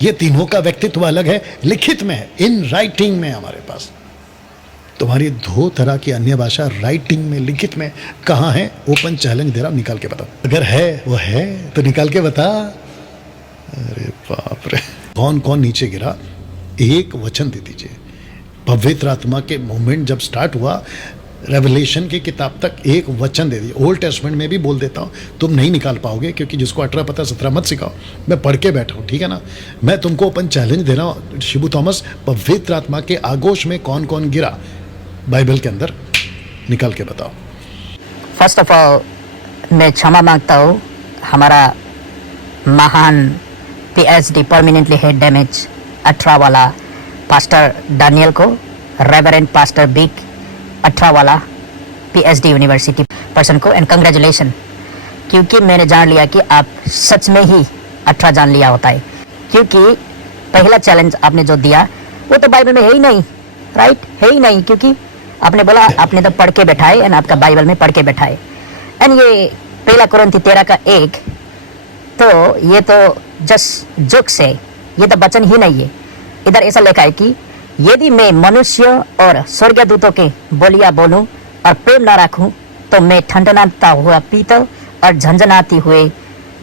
ये तीनों का व्यक्तित्व अलग है, लिखित में है, इन राइटिंग में हमारे पास। तुम्हारी दो तरह की अन्य भाषा राइटिंग में, लिखित में कहाँ है? ओपन चैलेंज दे रहा हूं, निकाल के बता। अगर है वो है तो निकाल के बता। अरे बाप रे, कौन कौन नीचे गिरा? एक वचन दे दीजिए। पवित्र आत्मा के मोमेंट जब स्टार्ट हुआ, रेवलेशन की किताब तक एक वचन दे दिए। ओल्ड टेस्टमेंट में भी बोल देता हूँ, तुम नहीं निकाल पाओगे, क्योंकि जिसको 18 पता 17 मत सिखाओ। मैं पढ़ के बैठा हूँ, ठीक है ना? मैं तुमको ओपन चैलेंज दे रहा हूँ। शिबू थॉमस, पवित्र आत्मा के आगोश में कौन कौन गिरा बाइबल के अंदर, निकाल के बताओ। फर्स्ट ऑफ ऑल मैं क्षमा मांगता हूँ हमारा महान पीएचडी परमानेंटली हेड डैमेज 18 वाला पास्टर डैनियल को, रेवरेंड पास्टर बिग 18 वाला पीएचडी यूनिवर्सिटी पर्सन को, एंड कंग्रेचुलेशन, क्योंकि मैंने जान लिया कि आप सच में ही 18 जान लिया होता है। क्योंकि पहला चैलेंज आपने जो दिया वो तो बाइबल में है ही नहीं, राइट? है ही नहीं, क्योंकि आपने बोला आपने तो पढ़ के बैठाए, एंड आपका बाइबल में पढ़ के बैठाए। एंड ये पहला कुरिन्थी 13:1, तो ये तो जस्ट जोक्स है, ये तो वचन ही नहीं है। इधर ऐसा लिखा है कि यदि मैं मनुष्य और स्वर्गदूतों के बोलियां बोलूं और प्रेम न रखूं तो मैं ठंडनाता हुआ पीतल और झंझनाती हुए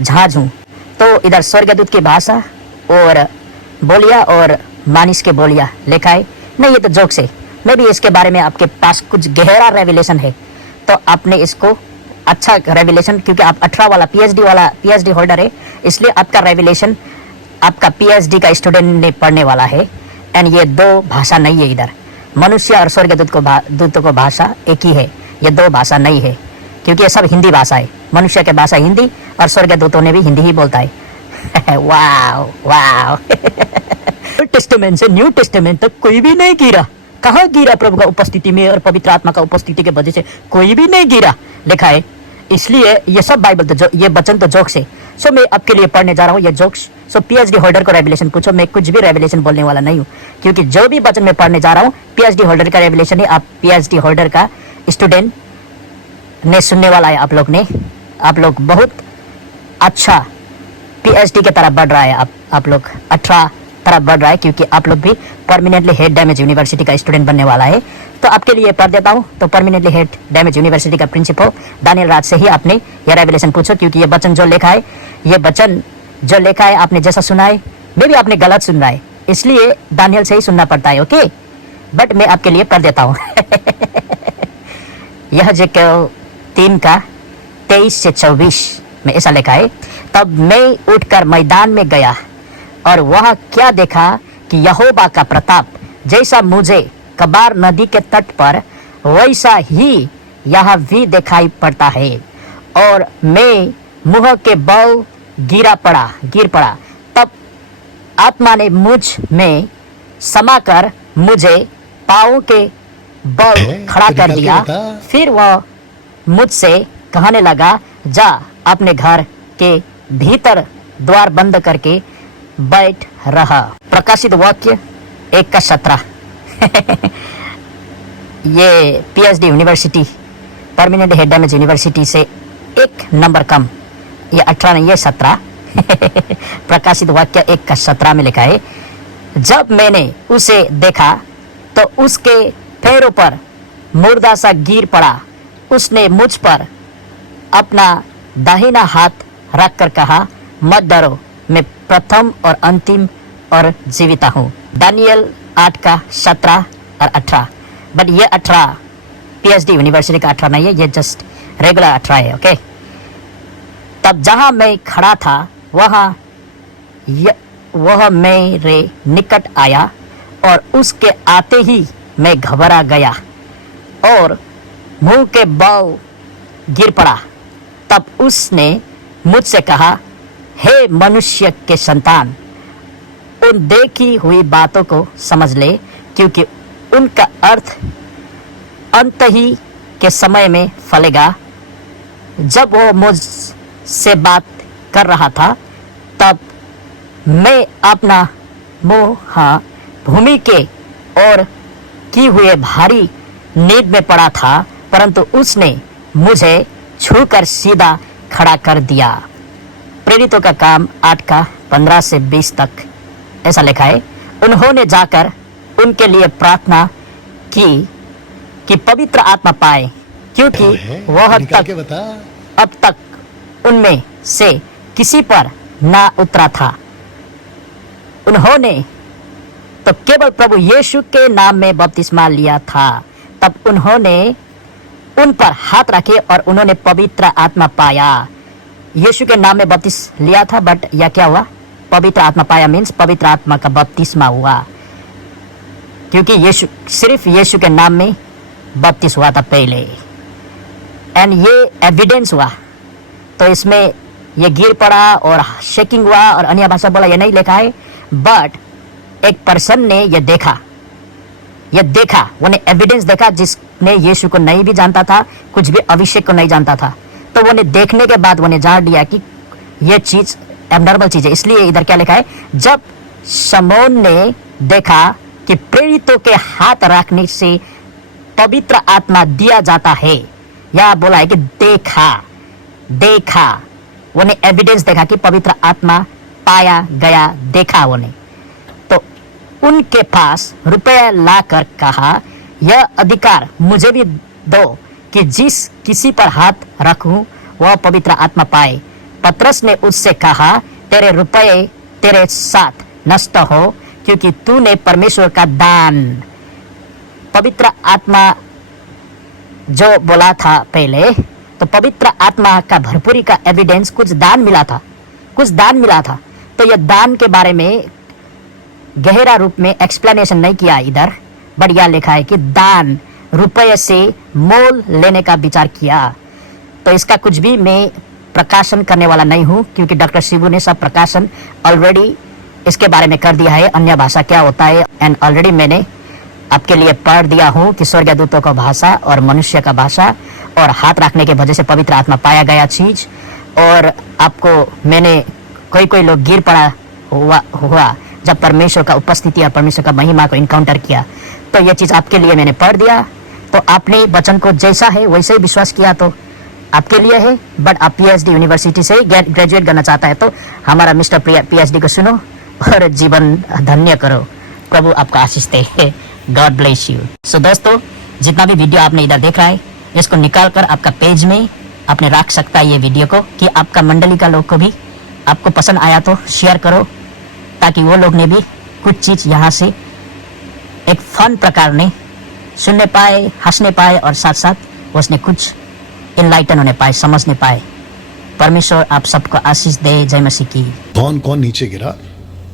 झांझ हूं। तो इधर स्वर्गदूत की भाषा और बोलियां और मानिस के बोलियां लिखा है। नहीं, ये तो जोक्स है। मैं भी इसके बारे में आपके पास कुछ गहरा रेवलेशन है, तो आपने इसको अच्छा रेवलेशन, क्योंकि आप 18 वाला पीएचडी होल्डर है, इसलिए आपका रेवलेशन आपका पीएचडी का स्टूडेंट ने पढ़ने वाला है। एंड ये दो भाषा नहीं है, इधर मनुष्य और स्वर्गदूतों को भाषा एक ही है, ये दो भाषा नहीं है, क्योंकि ये सब हिंदी भाषा है। मनुष्य के भाषा हिंदी और स्वर्गदूतों ने भी हिंदी ही बोलता है। वाव वाव। टेस्टामेंट से न्यू टेस्टामेंट तक कोई भी नहीं गिरा। कहाँ गिरा? प्रभु का उपस्थिति में और पवित्र आत्मा का उपस्थिति के वजह से कोई भी नहीं गिरा, लिखा है। इसलिए ये सब बाइबल तो ये वचन तो जोक्स है। सो मैं आपके लिए पढ़ने जा रहा हूँ ये जोक्स। सो पीएचडी होल्डर को रेवलेशन पूछो, मैं कुछ भी रेवलेशन बोलने वाला नहीं हूँ, क्योंकि जो भी वचन मैं पढ़ने जा रहा हूँ पीएचडी होल्डर का रेवलेशन है। आप पीएचडी होल्डर का स्टूडेंट ने सुनने वाला है। आप लोग बहुत अच्छा पीएचडी की तरफ बढ़ रहा है। आप लोग 18 तरफ बढ़ रहा है, क्योंकि आप लोग भी परमानेंटली हेड डैमेज यूनिवर्सिटी का स्टूडेंट बनने वाला है। तो आपके लिए पढ़ देता हूँ। तो परमानेंटली हेड डैमेज यूनिवर्सिटी का प्रिंसिपल दानियल राज से ही आपने यह रेवलेशन पूछो, क्योंकि ये वचन जो लिखा है, ये वचन जो लिखा है आपने जैसा सुना है, मे भी आपने गलत सुन रहा है, इसलिए दानियल से ही सुनना पड़ता है, ओके? बट मैं आपके लिए पढ़ देता हूँ। यह जो 3:23 से 24 में ऐसा लिखा है, तब मैं उठकर मैदान में गया और वह क्या देखा कि यहोवा का प्रताप जैसा मुझे कबार नदी के तट पर वैसा ही यहाँ भी दिखाई पड़ता है, और मैं मुंह के बल गिर पड़ा। तब आत्मा ने मुझ में समाकर मुझे पाँव के बल खड़ा कर दिया। फिर वह मुझसे कहने लगा, जा अपने घर के भीतर द्वार बंद करके बैठ रहा। प्रकाशित वाक्य 1:17। ये PhD university permanent head damage university से एक नंबर कम, ये 18 नहीं, ये 17। प्रकाशित वाक्य 1:17 में लिखा है, जब मैंने उसे देखा तो उसके पैरों पर मुर्दा सा गिर पड़ा। उसने मुझ पर अपना दाहिना हाथ रखकर कहा, मत डरो, मैं प्रथम और अंतिम और जीविता हूँ। दानियल 8:17 और 18। बट ये 18 पीएचडी यूनिवर्सिटी का 18 नहीं है, ये जस्ट रेगुलर 18 है, ओके? तब जहाँ मैं खड़ा था वह मेरे निकट आया, और उसके आते ही मैं घबरा गया और मुंह के बल गिर पड़ा। तब उसने मुझसे कहा, हे मनुष्य के संतान, उन देखी हुई बातों को समझ ले, क्योंकि उनका अर्थ अंत ही के समय में फलेगा। जब वो मुझसे बात कर रहा था, तब मैं अपना मुंह भूमि के ओर की हुए भारी नींद में पड़ा था, परंतु उसने मुझे छूकर सीधा खड़ा कर दिया। प्रेरितों का काम 8:15 से 20 तक ऐसा लिखा है, उन्होंने जाकर उनके लिए प्रार्थना की कि पवित्र आत्मा पाए, क्योंकि वह निकाल तक के बता। अब तक उनमें से किसी पर ना उतरा था। उन्होंने तो केवल प्रभु यीशु के नाम में बपतिस्मा लिया था। तब उन्होंने उन पर हाथ रखे और उन्होंने पवित्र आत्मा पाया। यीशु के नाम में बपतिस्मा लिया था, बट यह क्या हुआ? पवित्र आत्मा पाया मीन्स पवित्र आत्मा का बपतिस्मा हुआ, क्योंकि यीशु सिर्फ यीशु के नाम में बपतिस्मा हुआ था पहले। एंड ये एविडेंस हुआ, तो इसमें ये गिर पड़ा और शेकिंग हुआ और अन्य भाषा बोला, ये नहीं लिखा है, बट एक पर्सन ने ये देखा, उन्हें एविडेंस देखा, जिसने यीशु को नहीं भी जानता था, कुछ भी अभिषेक को नहीं जानता था। तो उन्हें देखने के बाद उन्हें जान लिया कि ये चीज एबनॉर्मल चीज है। इसलिए इधर क्या लिखा है, जब शमौन ने देखा कि प्रेरितों के हाथ रखने से पवित्र आत्मा दिया जाता है, या बोला है कि देखा, उन्हें एविडेंस देखा कि पवित्र आत्मा पाया गया, देखा उन्हें, तो उनके पास रुपया लाकर कहा, यह अधिकार मुझे भी दो कि जिस किसी पर हाथ रखूं वह पवित्र आत्मा पाए। पतरस ने उससे कहा, तेरे रुपये तेरे साथ नष्ट हो, क्योंकि तूने परमेश्वर का दान, पवित्र आत्मा जो बोला था पहले, तो पवित्र आत्मा का भरपूरी का एविडेंस कुछ दान मिला था। तो यह दान के बारे में गहरा रूप में एक्सप्लेनेशन नहीं किया इधर, बट यह लिखा है कि दान, रुपये से मोल लेने का विचार किया। तो इसका कुछ भी मैं प्रकाशन करने वाला नहीं हूँ, क्योंकि डॉक्टर शिबू ने सब प्रकाशन ऑलरेडी इसके बारे में कर दिया है, अन्य भाषा क्या होता है, एंड ऑलरेडी मैंने आपके लिए पढ़ दिया हूँ कि स्वर्गदूतों का भाषा और मनुष्य का भाषा और हाथ रखने के वजह से पवित्र आत्मा पाया गया चीज। और आपको मैंने कोई लोग गिर पड़ा हुआ जब परमेश्वर का उपस्थिति और परमेश्वर का महिमा को इनकाउंटर किया, तो यह चीज आपके लिए मैंने पढ़ दिया। तो आपने वचन को जैसा है वैसे ही विश्वास किया, तो आपके लिए है। बट आप PhD यूनिवर्सिटी से ग्रेजुएट करना चाहता है तो हमारा मिस्टर PhD को सुनो और जीवन धन्य करो। प्रभु आपका आशीष दे। God bless you. सो दोस्तों, जितना भी वीडियो आपने इधर देख रहा है, इसको निकाल कर आपका पेज में आपने रख सकता है ये वीडियो को, कि आपका मंडली का लोग को भी आपको पसंद आया तो शेयर करो, ताकि वो लोग ने भी कुछ चीज यहाँ से एक फन प्रकार में सुनने पाए, हंसने पाए, और साथ साथ उसने कुछ इनलाइटन होने पाए, समझने पाए। परमेश्वर आप सबको आशीष दे। जय मसीह की। कौन नीचे गिरा,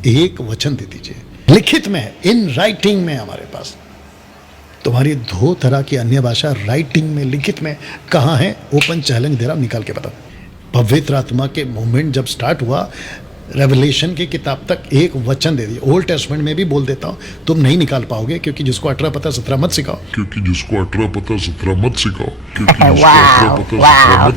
एक वचन दे दीजिए, लिखित में, इन राइटिंग में हमारे पास। तुम्हारी 2 तरह की अन्य भाषा राइटिंग में, लिखित में कहाँ है? ओपन चैलेंज दे रहा हूं, निकाल के बता। पवित्र आत्मा के मूवमेंट जब स्टार्ट हुआ, रेवलेशन की किताब तक एक वचन दे दिया। ओल्ड टेस्टमेंट में भी बोल देता हूं, तुम नहीं निकाल पाओगे, क्योंकि जिसको 18 पता 17 मत सिखाओ, वाह।